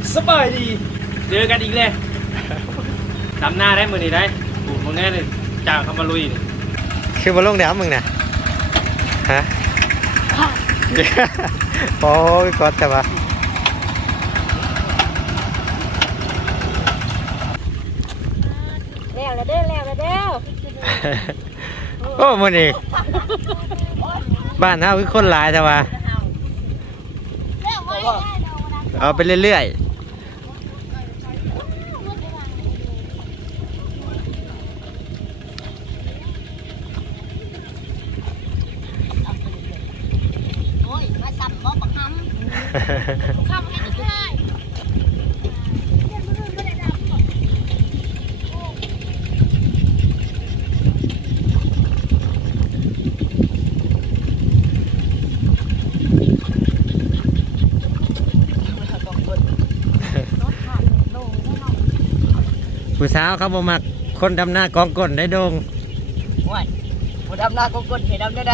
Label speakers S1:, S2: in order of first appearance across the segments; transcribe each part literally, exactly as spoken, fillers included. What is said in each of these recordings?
S1: สบายดีเจอกันอีกเลยทำหน้าได้มือนี่ได้ปูมึงแน่เลยจ้างเขามาลุย
S2: คือมาลงเดี๋ยวมึงนะฮะโอ้ยกดแต่ว่า
S3: แล้วแล้วเด้อแล้วแล้วเด้อ
S2: โอ้มือนี่บ้านเฮาคือคนหลายแต่ว่าเอาไปเรื่อยๆ
S3: โอ้ยมาซ้ำบ่บักคำซ้ำให้ได้
S2: ผู้สาวเขาบ่มักคนดำหน้ากองก้นได้โดง
S4: ว้ายผู้ดำหน้ากองก้นเห็นดำได้ได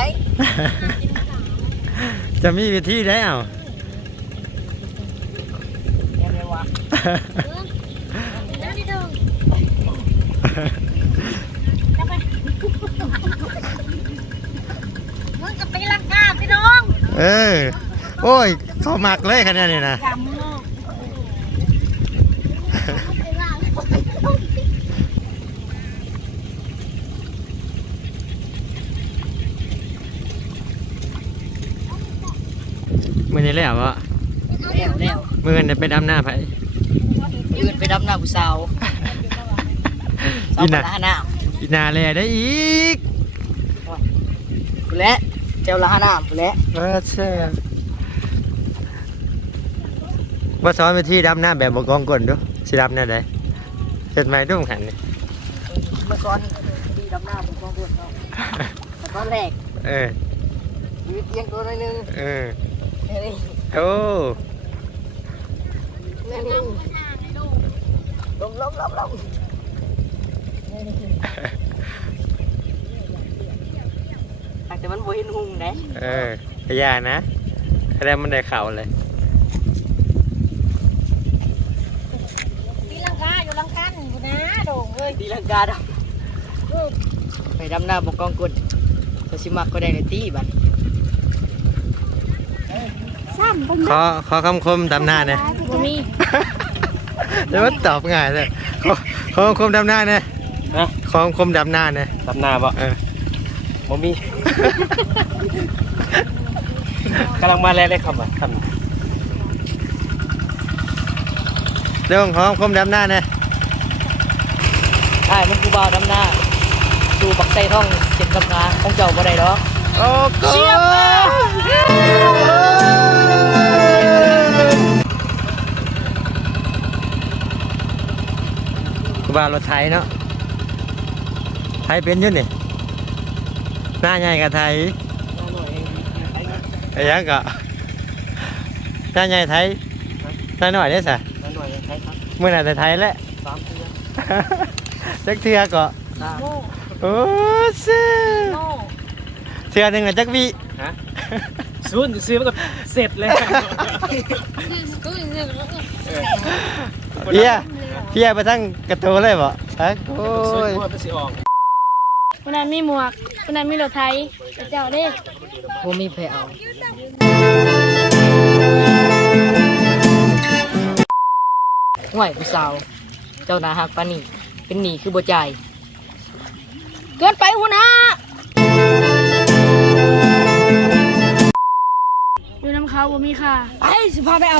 S2: จะมีวิธีได้เอา
S4: ยังไงวะ
S3: มึงจะไปลังกาพี่น้อง
S2: เออโอ้ยเขามักเลยขนาดนี้นะมือนี้แล้ววะ
S4: แล้วแล้ว
S2: มือเนี่ยไปดำหน้าไผ
S4: ยืนไปดำหน้าผู้สาวสาว
S2: อี
S4: ป
S2: น่ะ
S4: ลาหน้า
S2: อีนาแลได้อีก
S4: ผู้และเจ้าละหน้าผู้และ
S2: เออเช่ว่าสอนวิธีดำหน้าแบบบกองก้นดูสิดำหน้าได้เห็นไหมดุ้งหันนี่
S4: มาสอนดีดำหน้าผู้กองก้นเนาะตอนแรก
S2: เออ
S4: ยืนเตียงตัวหนึง
S2: เออ
S4: นี่
S2: โอ้
S4: นี่นี่ลมลมลมลมแต่มันบ่เห็นหุ่งเด้
S2: เออพยานะแล้วมันได้เข่าเลย
S3: พี่ลังกาอยู่ลังกันอยู่นะโด่งเอ้ย
S4: ดีลังกาดำไปดำหน้าผู้กองก้นก็สิมักก็ได้ในตีบัด
S3: ซ้ำบ่
S2: ขอขอคำคมดำหน้าเนี่ย
S3: บ่มี
S2: เดี๋ยวมันตอบง่ายเลยขอขอคำคมดำหน้าเนี่ย
S1: นะ
S2: ขอคำคมดำหน้าเนี่ย
S1: ทำหน้าบ่
S2: เออ
S1: ผมมีกำลังมาแล้วเลยครับอ่ะทำ
S2: เรื่องขอคำคมดำหน้าเนี่ย
S4: ใช่มันกูบ่าวดำหน้าดูปักไส้ท่องเจ็บกำงาของเจ้าบ่ได้ดอก
S2: โอ้โหกูบ่าวรถไถเนาะไถเป็นอยุ่นนี่หน้าใหญ่กับไถไอ้ยังก็หน้าใหญ่ไถหน้าหน่อยได้สะ
S4: น้หน่อยใช่ครับ
S2: เมื่อไหร่แต่ไถแล้ว
S4: สามเดือน
S2: จักเทือก็
S4: สาม
S2: โอ้เสือเทือหนึ่งอะจักวี
S1: ฮะซื้อซื้อมันก็เสร็จเลย
S2: เพียเพียไปทั้งกระโตเลยบ่ฮะโอ้
S1: ซื้อย มันสิออก
S3: คนนั้นมีหมวกคนนั้นมีรถไถเจ้าเด้
S4: บ่มีไผเอาห่วยผู้สาวเจ้านาฮักปานนี้เป็นหนี้คือบ่จ่าย
S3: เกินไปหัวหน้าอยู่น้ำเขาบ่มีค่ะไปสิพาไปเอา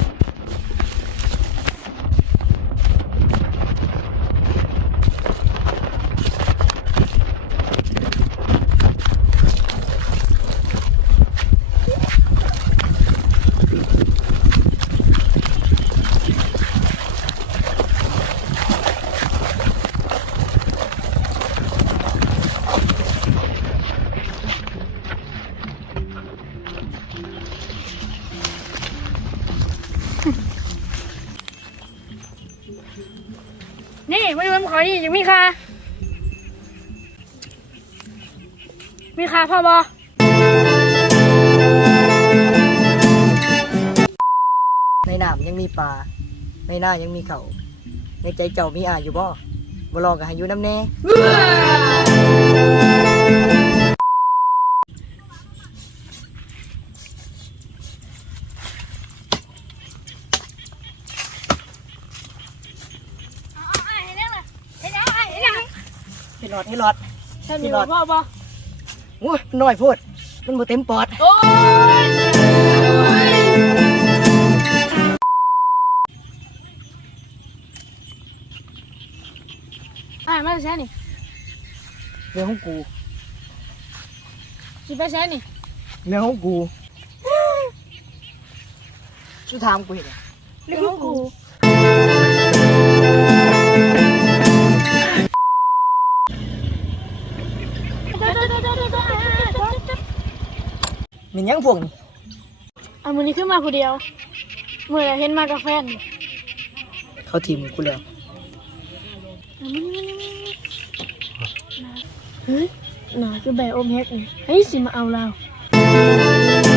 S3: นี่ไม่รู้ขอนี่ยังมีค่ะมีค่ะพ่อบอ
S4: ในน้ำยังมีปลาในหน้ายังมีเขาในใจเจ้ามีอาอยู่บ่บ่ลองกับให้อยู่น้ำแน่ ให้หลอดให้หลอด
S3: ฉันมีพ่อป่ะ
S4: โอ้ยน้อยโพดมันบ่เต็มปอด
S3: โอ้ยอ่าไม่ใช่นี่
S4: เรื่องของกู
S3: สิไปใช่นี่
S4: เรื่องของกูชูถามกูเห็น
S3: เรื่องของกู
S4: มันยังพวกนี้
S3: เอามือนี้ขึ้นมาคนเดียวมือละเห็นมากับแฟน
S4: เขาทีมกูแล้ว
S3: เฮ้ยหนาคือแบบอมแฮกนี่เฮ้ยสิมาเอาเรา